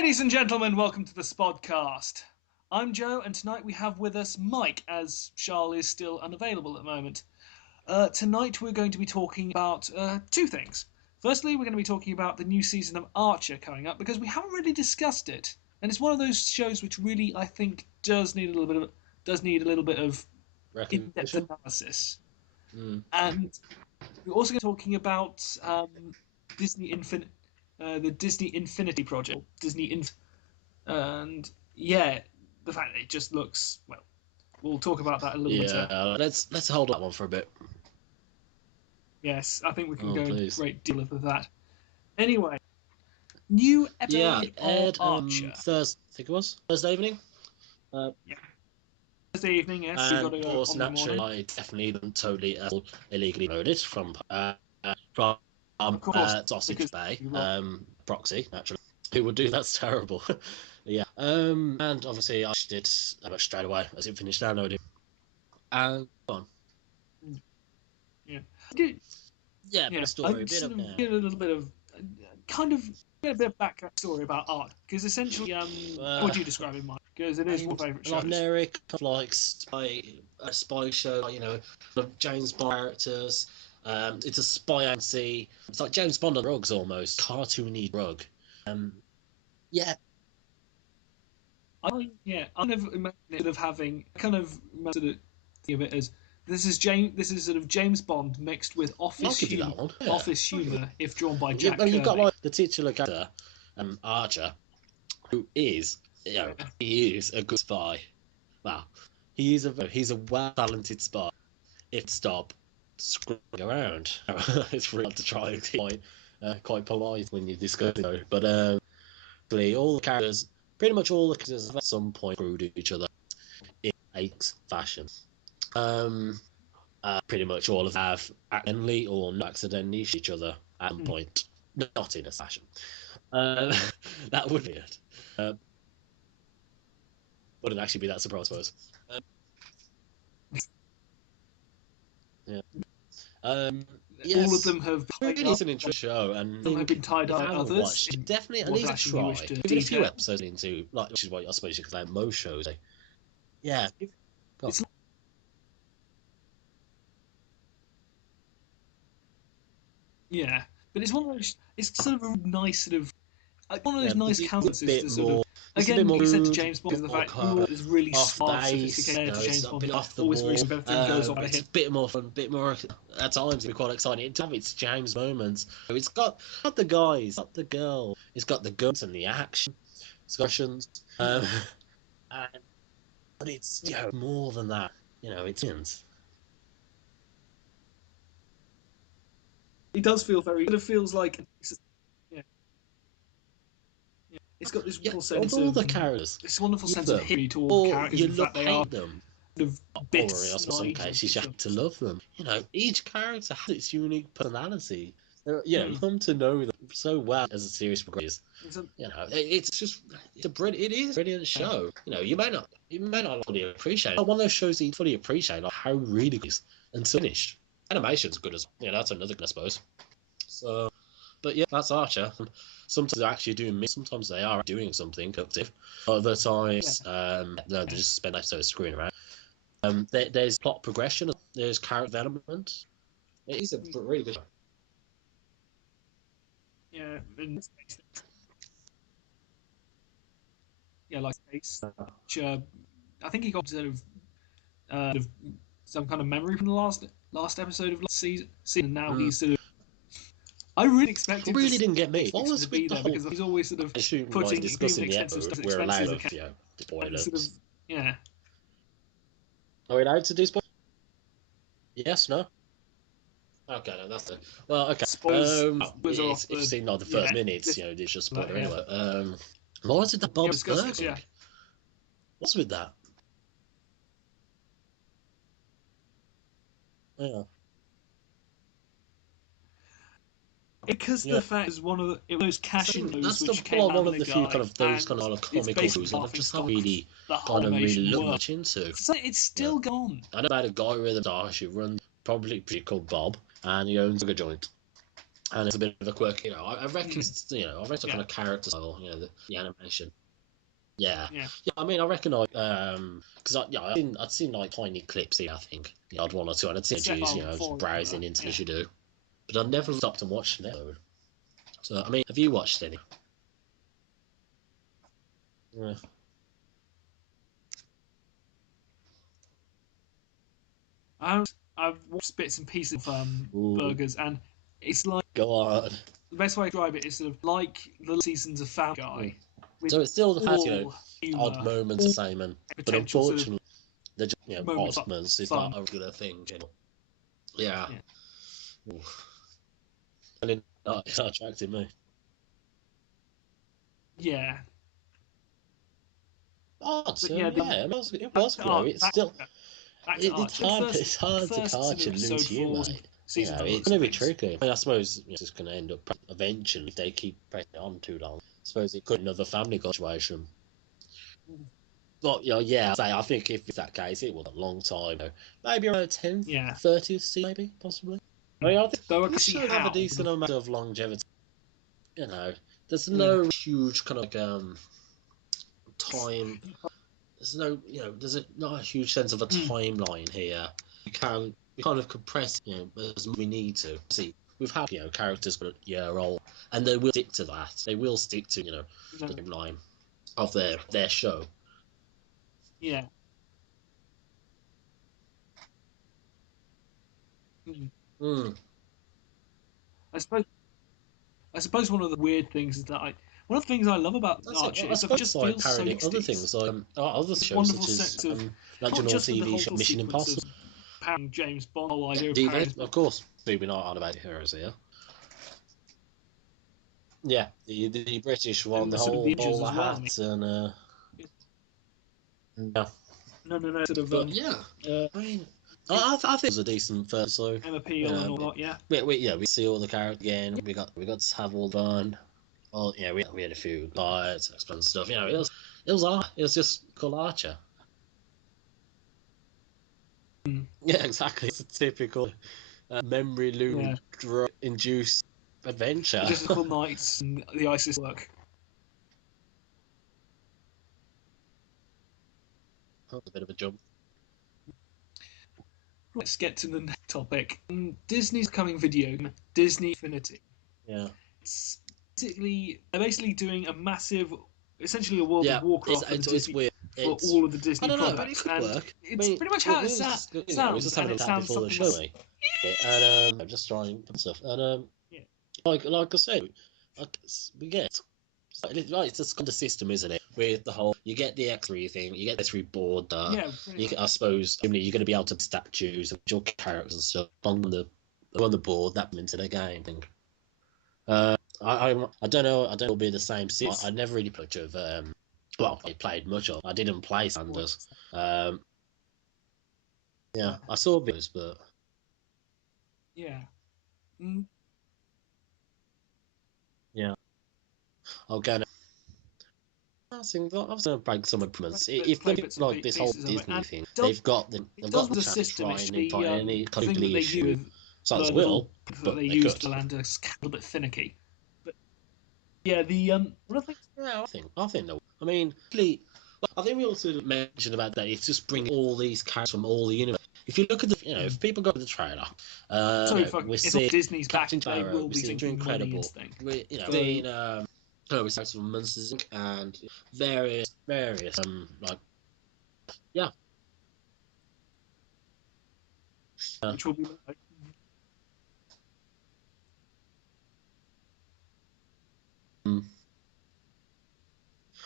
Ladies and gentlemen, welcome to the Spodcast. I'm Joe, and tonight we have with us Mike, as Charles is still unavailable at the moment. Tonight we're going to be talking about two things. Firstly, we're going to be talking about the new season of Archer coming up, because we haven't really discussed it, and it's one of those shows which really, I think, does need a little bit of in-depth analysis. And we're also going to be talking about Disney Infinite. The Disney Infinity project, and yeah, the fact that it just looks well. We'll talk about that a little bit. Yeah, let's hold that one for a bit. Yes, I think we can go into a great deal of that. Anyway, new episode of Archer. Thursday evening. Yeah. Thursday evening, yes. And got to go of course, on naturally, I definitely didn't totally illegally loaded from Sausage Bay proxy, naturally. Who would do that's terrible. Yeah. And obviously I did straight away as it finished downloading. And on. Yeah. Yeah, story. Get a little bit of get a bit of backstory about Art, because essentially, how would you describe it, Mike? Because it is your favourite show. Generic, like a spy show, of James Bond characters. It's a spy antsy. It's like James Bond on drugs almost. Cartoony drug. Yeah. I kind of imagine it of having think of it as this is sort of James Bond mixed with office humour. Yeah. Office humour, if drawn by Jack Kirby. You've got like the titular character, Archer, who is he is a good spy. Wow, he's a well talented spy. If stop screwing around, it's really hard to try and be quite polite when you discuss it. But all the characters, pretty much all the characters, have at some point screwed each other in a fashion. Pretty much all of them have accidentally or not accidentally shot each other at some point, not in a fashion. That would be it. Wouldn't actually be that surprised, I suppose. Yeah. All of them have. It is an interesting show, and some have been tied up. Others definitely at least try. Even a few episodes into, which is what I suppose you could say most shows. Yeah. Yeah, but it's one of those. It's sort of a nice sort of one of those nice countenances to sort of. Again, you said to James Bond, the fact that it's really smart, sophisticated to James Bond. Always really everything goes on. It's a bit more fun, bit more at times. Be quite exciting. It's James moments. It's got the guys, not the girl. It's got the guns and the action, discussions, but it's more than that. It's ins. It does feel very. It feels like. It's got this wonderful sense of all the characters. This wonderful sense of history to all the characters. You love them. Sort of bits. In some cases, you have to love them. Each character has its unique personality. You come to know them so well as a series progresses. It's a brilliant show. You may not fully appreciate it. One of those shows that you fully appreciate, like how really it is until finished. Animation's good as that's another good, I suppose. So, but yeah, that's Archer. Sometimes they're actually doing. Sometimes they are doing something productive. Other times, they just spend episodes screwing around. There's plot progression. There's character development. It is a really good show. Yeah, like Space. Which, I think he got sort of some kind of memory from the last episode of last season. And now he's sort of. I really expected. Really didn't get me. What was to be there because he's always sort of putting discussing the episode. We're allowed to spoilers. Sort of, yeah. Are we allowed to do spoilers? Yes. No. Okay, no, that's it. Well, okay. If you've seen the first minutes, it's just spoiler anyway. What was it? The Bob's Burger? Yeah. What's with that? Yeah. Because the fact is one of those cashing moves which came out one of the few kind of those kind of comical moves I've just not really looked much into. So it's still gone. I know about a guy with a dash who runs probably pretty called Bob, and he owns a joint. and it's a bit of a quirk. I reckon I reckon kind of character style. The animation. Yeah. I mean, I reckon because I'd seen like tiny clips here. I think I'd one or two, and I'd seen Jews, just browsing into as you do, but I never stopped and watched it. So I mean, have you watched any? Yeah. I've watched bits and pieces of burgers, and it's like Go on. the best way to describe it is sort of like the seasons of Family Guy. So it still has humor, odd moments the same, but unfortunately, they're just odd moments. It's not a regular thing. Yeah. And it's not attracting me. Yeah. Odd. So yeah, it was. It's still. It's hard to catch and lose humor. It's going to be tricky. I suppose it's just going to end up eventually if they keep pressing it on too long. I suppose it could be another Family Guy situation. But I think if it's that case, it was a long time. Maybe around 10th, 30th season, maybe possibly. I mean, I think it should have a decent amount of longevity. There's no huge kind of time. There's no, not a huge sense of a timeline here. We kind of compress, as we need to. See, we've had, characters for a year old, and they will stick to that. They will stick to, the timeline of their show. Yeah. I suppose one of the weird things is that one of the things I love about Archer is that it just feels so other things like other shows such as original TV show Mission Impossible. James Bond, whole idea of course. We're not on about heroes here. Yeah, the British one, the whole bowler hats and No, sort of. But I mean, I think it was a decent first. So Emma Peel and all that. Yeah. We see all the characters again. We got to have all the fun. Well, we had a few fights, and stuff. It was just called Archer. Yeah, exactly. It's a typical memory loom induced adventure. Logistical nights and the ISIS work. That was a bit of a jump. Let's get to the next topic. Disney's coming video game, Disney Infinity. Yeah. It's basically doing a massive, essentially a World of Warcraft it's weird. For all of the Disney products. But it could work. It's pretty much how it sounds. We were just having a chat before the show, and just trying stuff. And like I said, we get it's just kind of system, isn't it? With the whole, you get the X3 thing, you get the X3 board. I suppose you're going to be able to statues and your characters and stuff on the board that into the game thing. I don't know. I don't know it'll be the same. I never really played much of. I played much of. I didn't play Sanders. I saw videos, but yeah. Yeah. I'll go now. I was going to brag some improvements. If they like this whole Disney thing, they've got the system. Trying to find any completely issue. Sounds will, but they used to land a little bit finicky. But yeah, I think no. I mean, I think we also mentioned about that. It's just bringing all these characters from all the universe. If you look at if people go to the trailer, we see Disney's Captain back, Sparrow, we see Incredible, we characters from Monsters Inc. and various which will be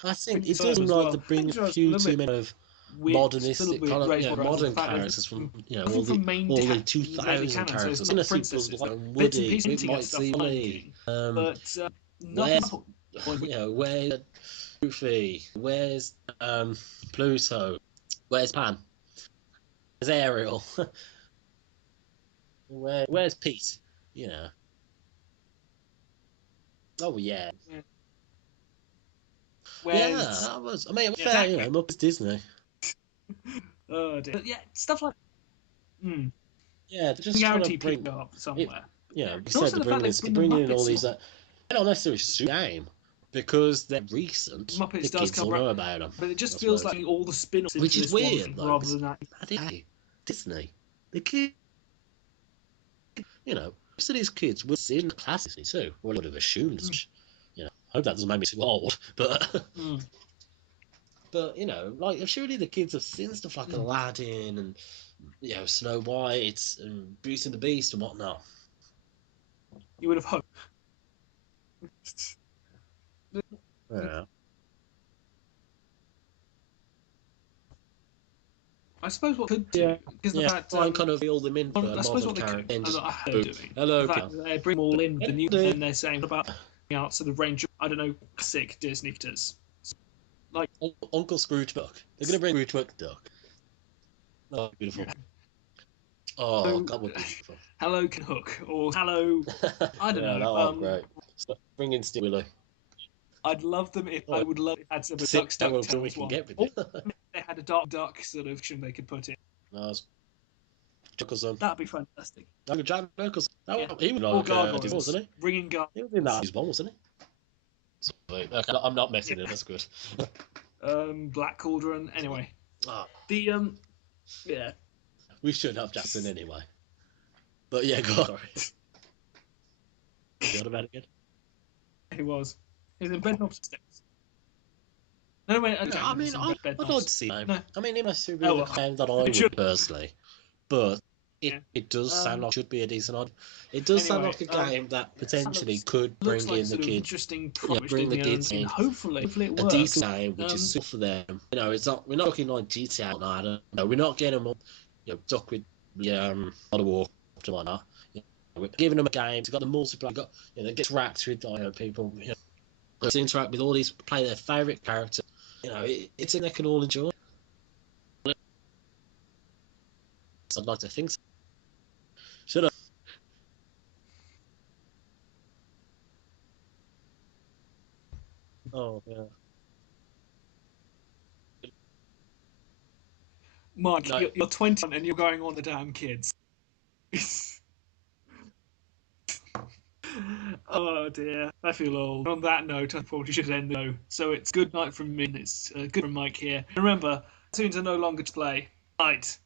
I think it does seem like they're bringing a few too many of modernistic modern characters from all the 2000 characters. In a sequel like Woody, it might see Lee. Where's Goofy? Where's Pluto? Where's Pan? Where's Ariel? Where's Pete? Oh yeah. That was. I mean, fair. Muppets Disney. Oh dear. But yeah, stuff like. Yeah, they're just trying to bring up somewhere. you know, you And said also the fact they're they bring the bringing in all Muppets these. along. They're not necessarily suit game because they're recent. Muppets The does kids come will around, know about them, but it I just feels suppose. like all the spin-offs into Which is this one weird thing though, rather because than that. Disney, the kid, you know, most of these kids were in classes too. Well, I would have assumed as much. You know, I hope that doesn't make me too old, but. But you know, like surely the kids have seen stuff like Aladdin and you know Snow White and Beauty and the Beast and whatnot. You would have hoped. Yeah, I suppose what could do yeah, is the yeah. fact Try and kind of reel them in for I suppose modern what they could, character and and just I hope boom, they're doing, the hello, fact Peter. that they bring them all in with the new, Hello. and they're saying about out sort of range of, I don't know, classic Disney characters. Like, Uncle Scrooge Duck. They're gonna bring Scrooge Duck. Oh, beautiful. yeah. Oh, So, that would be beautiful. Hello Can Hook, or Hello, I don't Yeah, know. that would be great. So bring in Steve Willie. I'd love them if Oh, I would love if they had some of sit Duck's down until we DuckTales can one. get with Or it. if they had a Dark Duck sort of action they could put in. No, it's Chuckleson. That'd be fantastic. Like Jack Nicholson. Yeah. He was Or like Disney, Gargoyles. wasn't he? Bringing He was in that Gargoyles. as well, wasn't he? Sweet. Okay, I'm not messing it. That's good. Black Cauldron. Anyway, Ah, the yeah. we should have Jackson anyway. But yeah, go on. Sorry. What about it again? He was. He was in Bed Knobs Steps. No, wait, Yeah, I mean, Bed I'd like Knobs. to see him. No. I mean, it must be Oh the well. kind that I It would should. personally. But Yeah. it does sound like it should be a decent odd. It does sound Anyway, like a game that potentially looks, could looks bring like in the sort of kids. interesting Yeah, approach bring the Disney kids and in. hopefully it A works. decent game which is suitable for them. You know, it's not. We're not looking like GTA now. I don't know. We're not getting them all, you know, stuck with God of War and whatnot. You know, we're giving them a game. It's got the multiplayer. You've got they get to interact with people. You know, to interact with all these, play their favorite character. You know, it's in they can all enjoy. I'd like to think so. Should I? Oh yeah. Mike, No. you're 20 and you're going on the damn kids. Oh dear, I feel old. On that note, I probably should end the show. So it's good night from me, and it's good from Mike here. And remember, tunes are no longer to play. Night.